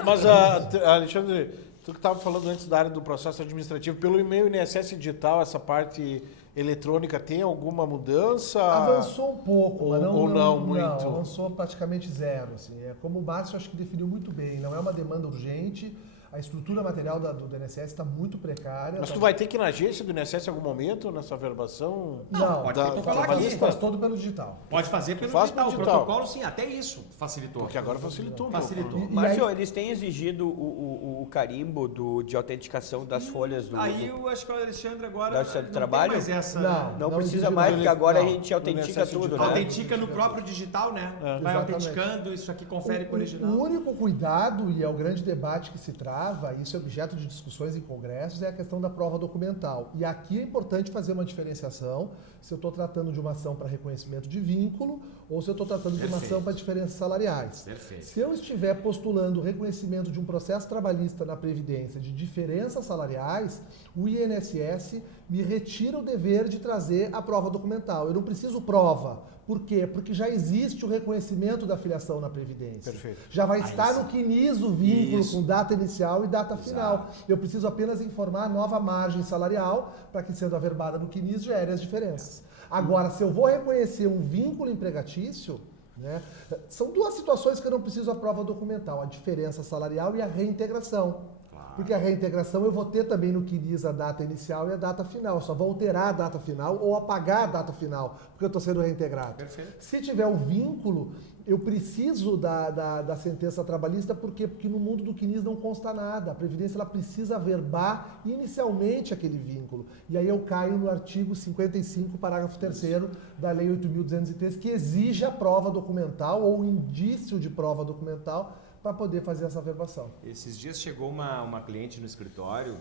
Mas Alexandre, Tu que estava falando antes da área do processo administrativo, pelo e-mail INSS digital, essa parte eletrônica tem alguma mudança? Avançou um pouco, mas ou não muito? Não, avançou praticamente zero. Assim. Como o Márcio acho que definiu muito bem, não é uma demanda urgente, a estrutura material do INSS está muito precária. Mas tu vai ter que ir na agência do INSS em algum momento, nessa verbação? Não, pode da- protocolar faz, aqui. faz todo pelo digital. Pode fazer pelo Faz digital. pelo O digital. protocolo, sim, até isso facilitou. Porque agora facilitou um Facilitou. pouco. Márcio, aí- eles têm exigido o carimbo de autenticação das folhas do... Aí eu acho que o Alexandre agora Da justiça do não trabalho? tem mais essa... Não precisa exige mais, porque agora a Não, gente no autentica INSS tudo, né? digital. Autentica no próprio digital, né? Vai Exatamente. autenticando, isso aqui confere com o original. O único cuidado, e é o grande debate que se trava, isso é objeto de discussões em congressos, é a questão da prova documental. E aqui é importante fazer uma diferenciação se eu estou tratando de uma ação para reconhecimento de vínculo ou se eu estou tratando de uma Perfeito. ação para diferenças salariais. Perfeito. Se eu estiver postulando o reconhecimento de um processo trabalhista na Previdência de diferenças salariais, o INSS me retira o dever de trazer a prova documental. Eu não preciso prova. Por quê? Porque já existe o reconhecimento da filiação na Previdência. Perfeito. Já vai Aí estar sim. no CNIS o vínculo Isso. com data inicial e data Exato. final. Eu preciso apenas informar a nova margem salarial para que, sendo averbada no CNIS, gere as diferenças. Agora, se eu vou reconhecer um vínculo empregatício, né, são duas situações que eu não preciso a prova documental, a diferença salarial e a reintegração. Porque a reintegração eu vou ter também no CNIS a data inicial e a data final. Eu só vou alterar a data final ou apagar a data final, porque eu estou sendo reintegrado. Perfeito. Se tiver um vínculo, eu preciso da sentença trabalhista, por quê? Porque no mundo do CNIS não consta nada. A Previdência ela precisa averbar inicialmente aquele vínculo. E aí eu caio no artigo 55, parágrafo 3º da Lei 8.203, que exige a prova documental ou indício de prova documental para poder fazer essa averbação. Esses dias chegou uma cliente no escritório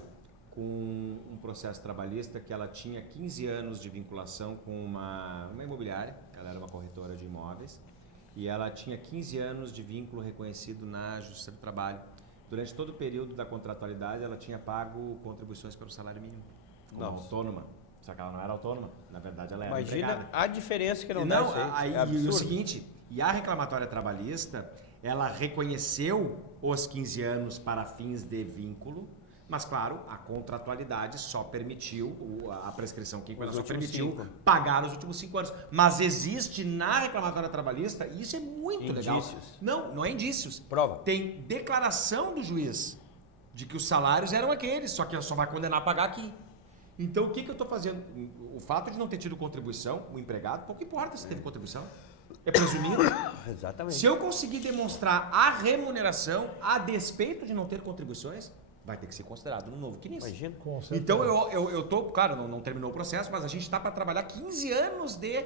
com um processo trabalhista que ela tinha 15 anos de vinculação com uma imobiliária, ela era uma corretora de imóveis, e ela tinha 15 anos de vínculo reconhecido na Justiça do Trabalho. Durante todo o período da contratualidade, ela tinha pago contribuições pelo salário mínimo, como Nossa. autônoma. Só que ela não era autônoma, na verdade ela era Imagina empregada. a diferença que não, Não, dá isso aí. aí, É e o absurdo. seguinte, e a reclamatória trabalhista, ela reconheceu os 15 anos para fins de vínculo, mas claro, a contratualidade só permitiu, a prescrição quinquenal Os só últimos permitiu 5. pagar os últimos 5 anos. Mas existe na reclamatória trabalhista, e isso é muito legal. Indícios. Não é indícios. Prova. Tem declaração do juiz de que os salários eram aqueles, só que ela só vai condenar a pagar aqui. Então, o que eu estou fazendo? O fato de não ter tido contribuição, o empregado, pouco importa se teve contribuição. É presumido. Exatamente. Se eu conseguir demonstrar a remuneração a despeito de não ter contribuições, vai ter que ser considerado no novo CNIS. Imagina. Com certeza. Então, eu tô, claro, não terminou o processo, mas a gente está para trabalhar 15 anos de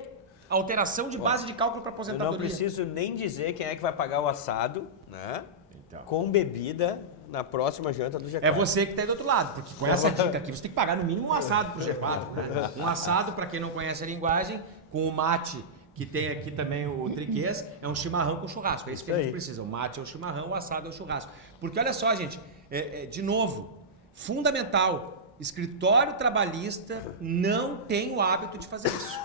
alteração de base de cálculo para Eu aposentadoria. não preciso nem dizer quem é que vai pagar o assado, né? Então. Com bebida na próxima janta do G4. É você que está aí do outro lado, porque com essa dica aqui você tem que pagar no mínimo um assado pro G4. Né? Um assado, para quem não conhece a linguagem, com o mate, que tem aqui também o triquês, é um chimarrão com churrasco. É isso que a Isso gente aí. precisa. O mate é o chimarrão, o assado é o churrasco. Porque olha só, gente, de novo, fundamental, escritório trabalhista não tem o hábito de fazer isso.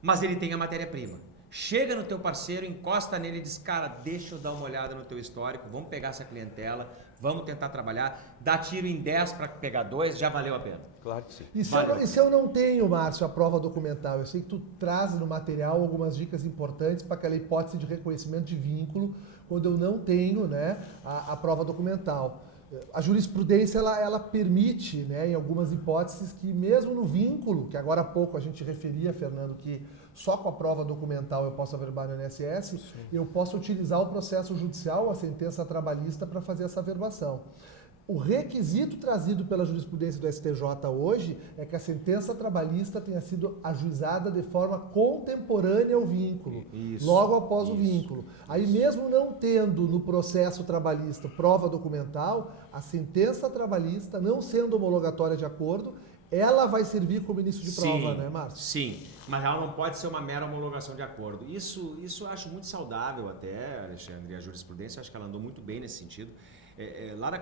Mas ele tem a matéria-prima. Chega no teu parceiro, encosta nele e diz, cara, deixa eu dar uma olhada no teu histórico, vamos pegar essa clientela, vamos tentar trabalhar, dá tiro em 10 para pegar 2, já valeu a pena. Claro que sim. E se eu não tenho, Márcio, a prova documental? Eu sei que tu traz no material algumas dicas importantes para aquela hipótese de reconhecimento de vínculo, quando eu não tenho, né, a prova documental. A jurisprudência ela permite, né, em algumas hipóteses, que mesmo no vínculo, que agora há pouco a gente referia, Fernando, que só com a prova documental eu posso averbar no INSS, eu posso utilizar o processo judicial, a sentença trabalhista, para fazer essa averbação. O requisito trazido pela jurisprudência do STJ hoje é que a sentença trabalhista tenha sido ajuizada de forma contemporânea ao vínculo, Isso, logo após o isso, vínculo. Aí mesmo não tendo no processo trabalhista prova documental, a sentença trabalhista, não sendo homologatória de acordo, ela vai servir como início de prova, né, Márcio? Sim, mas ela não pode ser uma mera homologação de acordo. Isso eu acho muito saudável até, Alexandre, e a jurisprudência, acho que ela andou muito bem nesse sentido.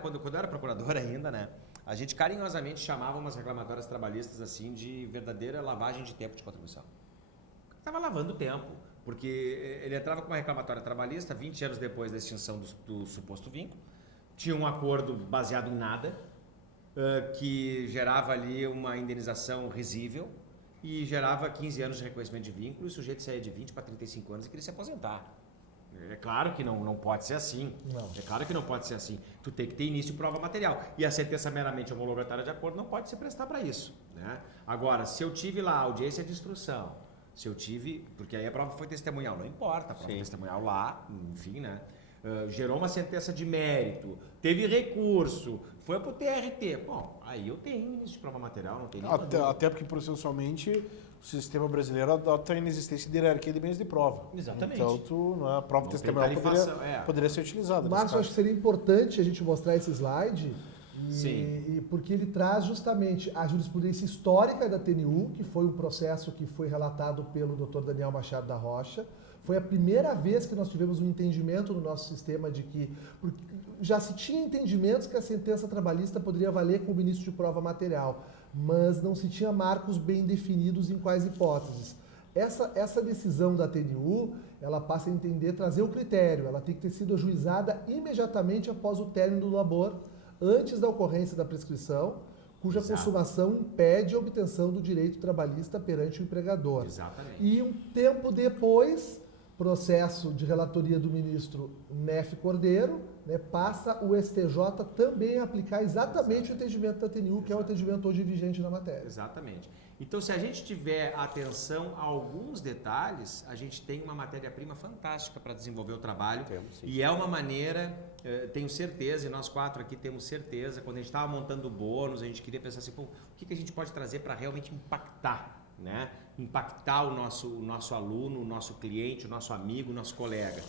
Quando eu era procurador ainda, né, a gente carinhosamente chamava umas reclamatórias trabalhistas assim de verdadeira lavagem de tempo de contribuição. Estava lavando tempo, porque ele entrava com uma reclamatória trabalhista 20 anos depois da extinção do suposto vínculo, tinha um acordo baseado em nada, que gerava ali uma indenização risível e gerava 15 anos de reconhecimento de vínculo, e o sujeito saía de 20 para 35 anos e queria se aposentar. É claro que não pode ser assim. Não. É claro que não pode ser assim. Tu tem que ter início de prova material. E a sentença meramente homologatória de acordo não pode se prestar para isso, né? Agora, se eu tive lá audiência de instrução, se eu tive... Porque aí a prova foi testemunhal, não importa. A prova testemunhal lá, enfim, né? Gerou uma sentença de mérito, teve recurso, foi pro TRT. Bom, aí eu tenho início de prova material, não tem nenhuma dúvida. Até porque processualmente o sistema brasileiro adota a inexistência de hierarquia de meios de prova. Exatamente. Então, a prova Não testemunhal tem tarifação, poderia ser utilizada. nesse Márcio, caso. acho que seria importante a gente mostrar esse slide, Sim. porque ele traz justamente a jurisprudência histórica da TNU, que foi um processo que foi relatado pelo Dr. Daniel Machado da Rocha. Foi a primeira vez que nós tivemos um entendimento no nosso sistema de que já se tinha entendimentos que a sentença trabalhista poderia valer como início de prova material, mas não se tinha marcos bem definidos em quais hipóteses. Essa decisão da TNU, ela passa a entender, trazer o critério, ela tem que ter sido ajuizada imediatamente após o término do labor, antes da ocorrência da prescrição, cuja Exato. consumação impede a obtenção do direito trabalhista perante o empregador. Exatamente. E um tempo depois, processo de relatoria do ministro Nefe Cordeiro, né, passa o STJ também a aplicar exatamente o entendimento da TNU, que é o entendimento hoje vigente na matéria. Exatamente. Então, se a gente tiver atenção a alguns detalhes, a gente tem uma matéria-prima fantástica para desenvolver o trabalho. Temos, sim. E é uma maneira, tenho certeza, e nós 4 aqui temos certeza, quando a gente estava montando o bônus, a gente queria pensar assim, pô, o que a gente pode trazer para realmente impactar, né? Impactar o nosso aluno, o nosso cliente, o nosso amigo, o nosso colega.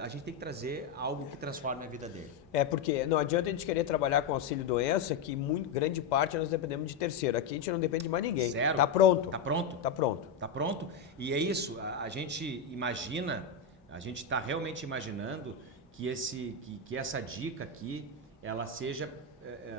A gente tem que trazer algo que transforme a vida dele. Porque não adianta a gente querer trabalhar com auxílio-doença, que grande parte nós dependemos de terceiro. Aqui a gente não depende de mais ninguém. Zero. Tá pronto. Tá pronto. Tá pronto. Tá pronto? E é isso, a gente imagina, a gente está realmente imaginando que essa dica aqui, ela seja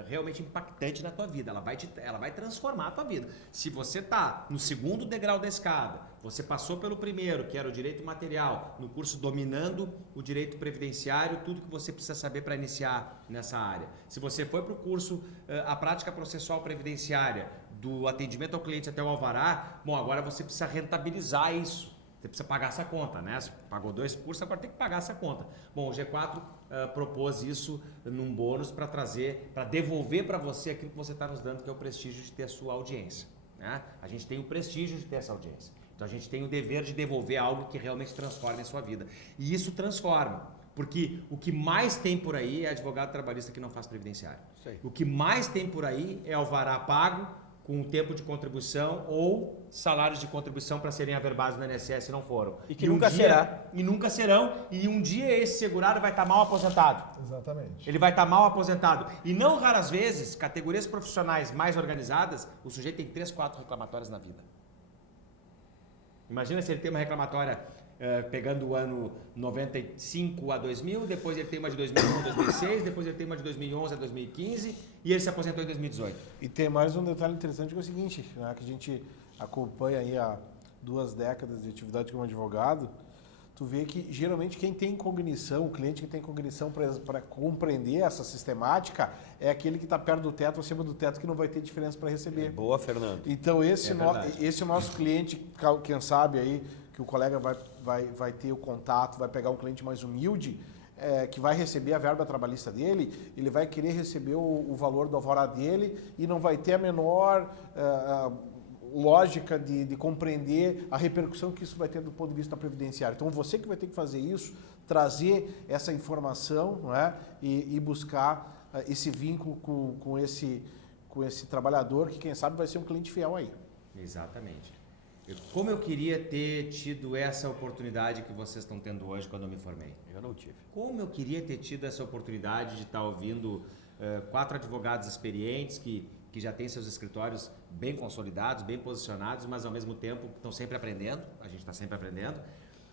realmente impactante na tua vida, ela vai transformar a tua vida. Se você está no segundo degrau da escada, você passou pelo primeiro, que era o direito material, no curso dominando o direito previdenciário, tudo que você precisa saber para iniciar nessa área. Se você foi para o curso, a prática processual previdenciária, do atendimento ao cliente até o alvará, bom, agora você precisa rentabilizar isso. Você precisa pagar essa conta, né? Você pagou 2 cursos, agora tem que pagar essa conta. Bom, o G4 propôs isso num bônus para trazer, para devolver para você aquilo que você está nos dando, que é o prestígio de ter a sua audiência, né? A gente tem o prestígio de ter essa audiência. Então a gente tem o dever de devolver algo que realmente transforme a sua vida. E isso transforma, porque o que mais tem por aí é advogado trabalhista que não faz previdenciário. Isso aí. O que mais tem por aí é alvará pago, com tempo de contribuição ou salários de contribuição para serem averbados no INSS se não foram. E que nunca será. E nunca serão. E um dia esse segurado vai estar mal aposentado. Exatamente. Ele vai estar mal aposentado. E não raras vezes, categorias profissionais mais organizadas, o sujeito tem 3, 4 reclamatórias na vida. Imagina se ele tem uma reclamatória pegando o ano 95 a 2000, depois ele tem uma de 2001 a 2006, depois ele tem uma de 2011 a 2015 e ele se aposentou em 2018. E tem mais um detalhe interessante que é o seguinte, né, que a gente acompanha aí há 2 décadas de atividade como advogado, tu vê que geralmente quem tem cognição, o cliente que tem cognição para compreender essa sistemática é aquele que está perto do teto, acima do teto, que não vai ter diferença para receber. Boa, Fernando. Então esse verdade. nosso cliente, quem sabe aí que o colega vai ter o contato, vai pegar um cliente mais humilde, que vai receber a verba trabalhista dele, ele vai querer receber o valor do alvará dele e não vai ter a menor lógica de compreender a repercussão que isso vai ter do ponto de vista previdenciário. Então você que vai ter que fazer isso, trazer essa informação, não é? e buscar esse vínculo com esse trabalhador que quem sabe vai ser um cliente fiel aí. Exatamente. Como eu queria ter tido essa oportunidade que vocês estão tendo hoje quando eu me formei. Eu não tive. Como eu queria ter tido essa oportunidade de estar ouvindo 4 advogados experientes que já têm seus escritórios bem consolidados, bem posicionados, mas ao mesmo tempo estão sempre aprendendo, a gente está sempre aprendendo,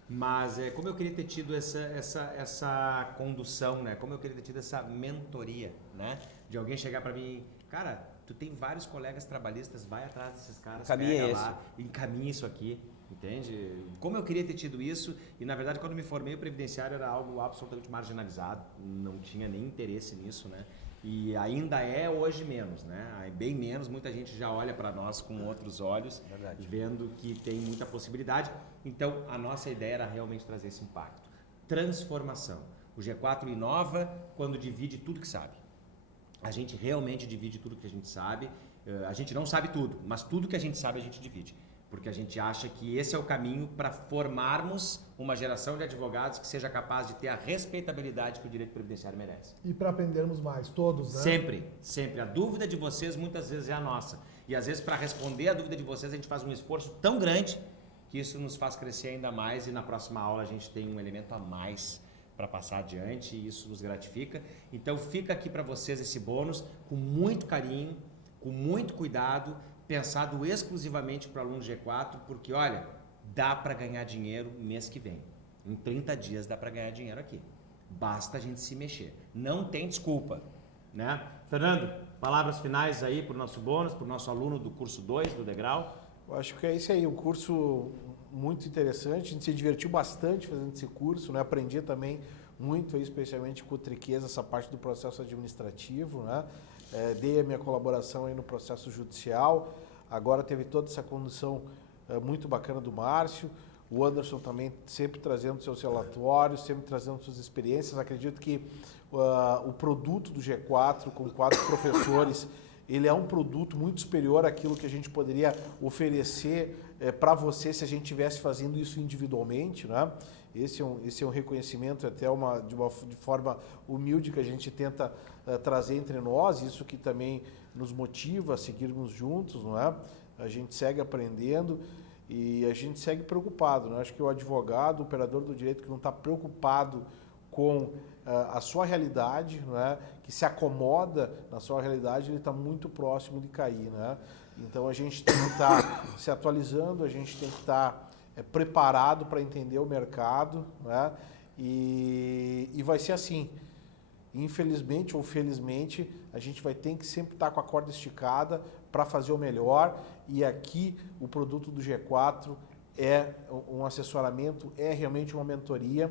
mas como eu queria ter tido essa condução, né? Como eu queria ter tido essa mentoria, né? De alguém chegar para mim, cara, tu tem vários colegas trabalhistas, vai atrás desses caras, Caminha pega esse. lá, encaminha isso aqui. Entende? Como eu queria ter tido isso, e na verdade quando me formei o previdenciário era algo absolutamente marginalizado, não tinha nem interesse nisso, né? E ainda é hoje menos, né? Bem menos, muita gente já olha para nós com outros olhos, Verdade. vendo que tem muita possibilidade. Então a nossa ideia era realmente trazer esse impacto. Transformação. O G4 inova quando divide tudo que sabe. A gente realmente divide tudo que a gente sabe. A gente não sabe tudo, mas tudo que a gente sabe a gente divide. Porque a gente acha que esse é o caminho para formarmos uma geração de advogados que seja capaz de ter a respeitabilidade que o direito previdenciário merece. E para aprendermos mais, todos, né? Sempre, sempre. A dúvida de vocês muitas vezes é a nossa. E às vezes para responder a dúvida de vocês a gente faz um esforço tão grande que isso nos faz crescer ainda mais e na próxima aula a gente tem um elemento a mais para passar adiante e isso nos gratifica. Então fica aqui para vocês esse bônus com muito carinho, com muito cuidado, pensado exclusivamente para o aluno G4, porque olha, dá para ganhar dinheiro mês que vem. Em 30 dias dá para ganhar dinheiro aqui. Basta a gente se mexer. Não tem desculpa, né? Fernando, palavras finais aí para o nosso bônus, para o nosso aluno do curso 2 do Degrau. Eu acho que é isso aí, um curso muito interessante, a gente se divertiu bastante fazendo esse curso, né? Aprendi também muito, aí, especialmente com o Triqueza, essa parte do processo administrativo, né? Dei a minha colaboração aí no processo judicial, agora teve toda essa condução muito bacana do Márcio, o Anderson também sempre trazendo seus relatórios, sempre trazendo suas experiências. Acredito que o produto do G4, com 4 professores, ele é um produto muito superior àquilo que a gente poderia oferecer para você se a gente estivesse fazendo isso individualmente, né? Esse é um reconhecimento até de forma humilde que a gente tenta trazer entre nós, isso que também nos motiva a seguirmos juntos, não é? A gente segue aprendendo e a gente segue preocupado, né? Acho que o advogado, o operador do direito que não está preocupado com a sua realidade, não é? Que se acomoda na sua realidade, ele está muito próximo de cair, né? Então a gente tem que estar se atualizando, a gente tem que estar preparado para entender o mercado, né? E vai ser assim. Infelizmente ou felizmente, a gente vai ter que sempre estar com a corda esticada para fazer o melhor. E aqui o produto do G4 é um assessoramento, é realmente uma mentoria,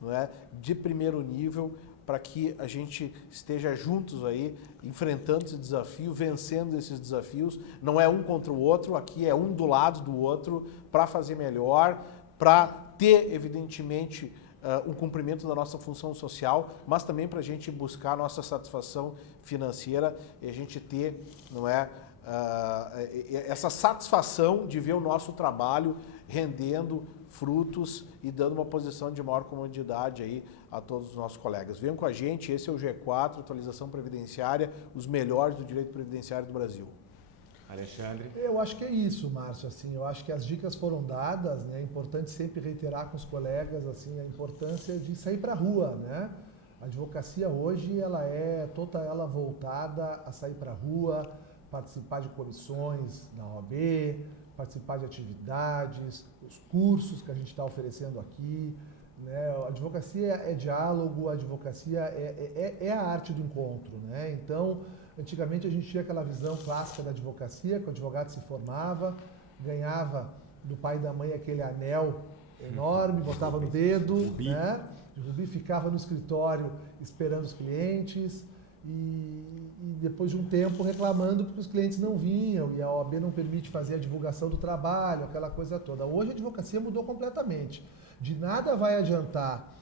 não é? De primeiro nível, para que a gente esteja juntos aí, enfrentando esse desafio, vencendo esses desafios. Não é um contra o outro, aqui é um do lado do outro, para fazer melhor, para ter, evidentemente, um cumprimento da nossa função social, mas também para a gente buscar a nossa satisfação financeira e a gente ter, não é, essa satisfação de ver o nosso trabalho rendendo frutos e dando uma posição de maior comodidade aí a todos os nossos colegas. Venham com a gente, esse é o G4, atualização previdenciária, os melhores do direito previdenciário do Brasil. Alexandre. Eu acho que é isso, Márcio, assim, eu acho que as dicas foram dadas, né? É importante sempre reiterar com os colegas, assim, a importância de sair para a rua, né? A advocacia hoje, ela é toda ela voltada a sair para a rua, participar de comissões na OAB, participar de atividades, os cursos que a gente está oferecendo aqui, né? A advocacia é diálogo, a advocacia é a arte do encontro, né? Então, antigamente a gente tinha aquela visão clássica da advocacia, que o advogado se formava, ganhava do pai e da mãe aquele anel enorme, botava no dedo, né? De rubi, ficava no escritório esperando os clientes e depois de um tempo reclamando porque os clientes não vinham e a OAB não permite fazer a divulgação do trabalho, aquela coisa toda. Hoje a advocacia mudou completamente. De nada vai adiantar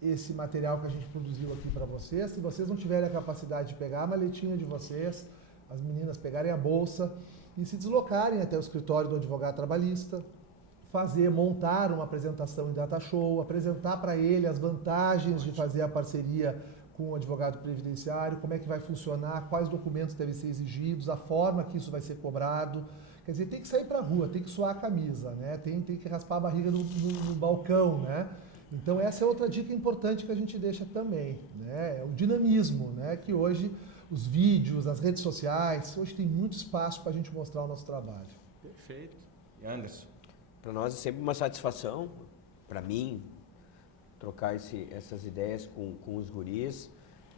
esse material que a gente produziu aqui para vocês, se vocês não tiverem a capacidade de pegar a maletinha de vocês, as meninas pegarem a bolsa e se deslocarem até o escritório do advogado trabalhista, montar uma apresentação em data show, apresentar para ele as vantagens de fazer a parceria com o advogado previdenciário, como é que vai funcionar, quais documentos devem ser exigidos, a forma que isso vai ser cobrado. Quer dizer, tem que sair para a rua, tem que suar a camisa, né? Tem que raspar a barriga no balcão, né? Então essa é outra dica importante que a gente deixa também, né? É o dinamismo, né? Que hoje os vídeos, as redes sociais, hoje tem muito espaço para a gente mostrar o nosso trabalho. Perfeito. E Anderson? Para nós é sempre uma satisfação, para mim, trocar essas ideias com os guris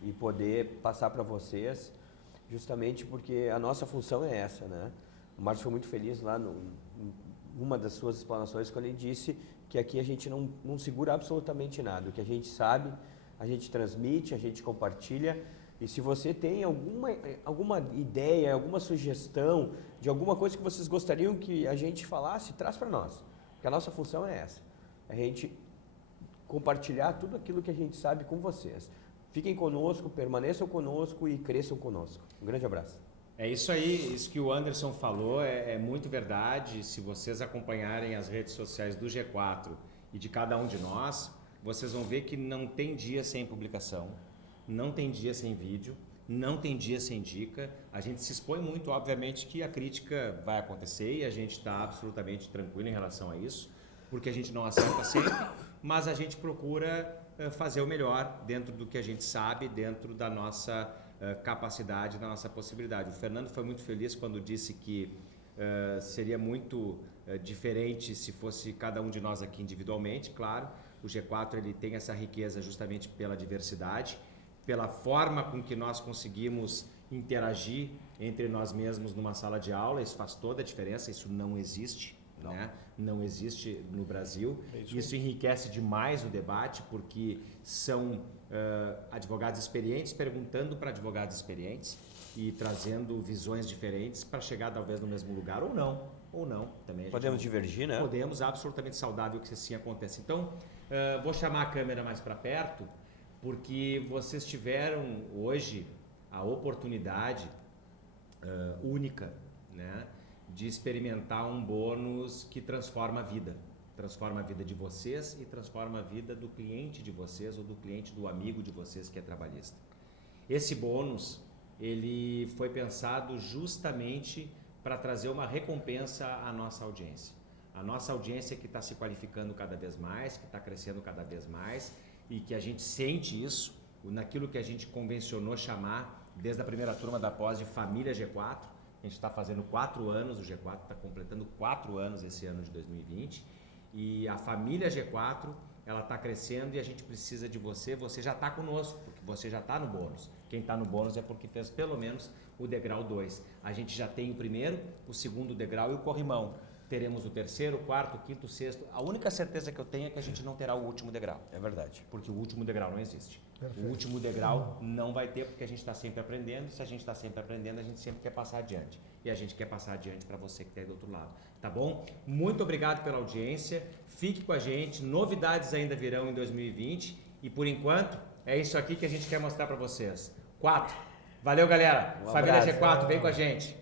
e poder passar para vocês, justamente porque a nossa função é essa, né? O Márcio foi muito feliz lá uma das suas explanações quando ele disse que aqui a gente não segura absolutamente nada. O que a gente sabe, a gente transmite, a gente compartilha. E se você tem alguma ideia, alguma sugestão de alguma coisa que vocês gostariam que a gente falasse, traz para nós. Porque a nossa função é essa. A gente compartilhar tudo aquilo que a gente sabe com vocês. Fiquem conosco, permaneçam conosco e cresçam conosco. Um grande abraço. É isso aí, isso que o Anderson falou é muito verdade. Se vocês acompanharem as redes sociais do G4 e de cada um de nós, vocês vão ver que não tem dia sem publicação, não tem dia sem vídeo, não tem dia sem dica. A gente se expõe muito, obviamente, que a crítica vai acontecer e a gente está absolutamente tranquilo em relação a isso, porque a gente não acerta sempre, mas a gente procura fazer o melhor dentro do que a gente sabe, dentro da nossa capacidade, da nossa possibilidade. O Fernando foi muito feliz quando disse que seria muito diferente se fosse cada um de nós aqui individualmente, claro. O G4 ele tem essa riqueza justamente pela diversidade, pela forma com que nós conseguimos interagir entre nós mesmos numa sala de aula. Isso faz toda a diferença, isso não existe. Não existe no Brasil. Isso enriquece demais o debate, porque são advogados experientes perguntando para advogados experientes e trazendo visões diferentes para chegar talvez no mesmo lugar ou não. Também Podemos divergir, né? Podemos, absolutamente saudável que assim aconteça. Então, vou chamar a câmera mais para perto, porque vocês tiveram hoje a oportunidade única, né, de experimentar um bônus que transforma a vida de vocês e transforma a vida do cliente de vocês ou do cliente do amigo de vocês que é trabalhista. Esse bônus, ele foi pensado justamente para trazer uma recompensa à nossa audiência. A nossa audiência que está se qualificando cada vez mais, que está crescendo cada vez mais e que a gente sente isso naquilo que a gente convencionou chamar desde a primeira turma da pós de Família G4. A gente está fazendo 4 anos, o G4 está completando 4 anos esse ano de 2020 e a família G4 ela está crescendo e a gente precisa de você. Você já está conosco, porque você já está no bônus. Quem está no bônus é porque fez pelo menos o degrau 2. A gente já tem o primeiro, o segundo degrau e o corrimão. Teremos o terceiro, o quarto, o quinto, o sexto. A única certeza que eu tenho é que a gente não terá o último degrau. É verdade. Porque o último degrau não existe. Perfeito. O último degrau não vai ter, porque a gente está sempre aprendendo. Se a gente está sempre aprendendo, a gente sempre quer passar adiante. E a gente quer passar adiante para você que está aí do outro lado. Tá bom? Muito obrigado pela audiência. Fique com a gente. Novidades ainda virão em 2020. E por enquanto, é isso aqui que a gente quer mostrar para vocês. 4. Valeu, galera. Família G4, vem com a gente.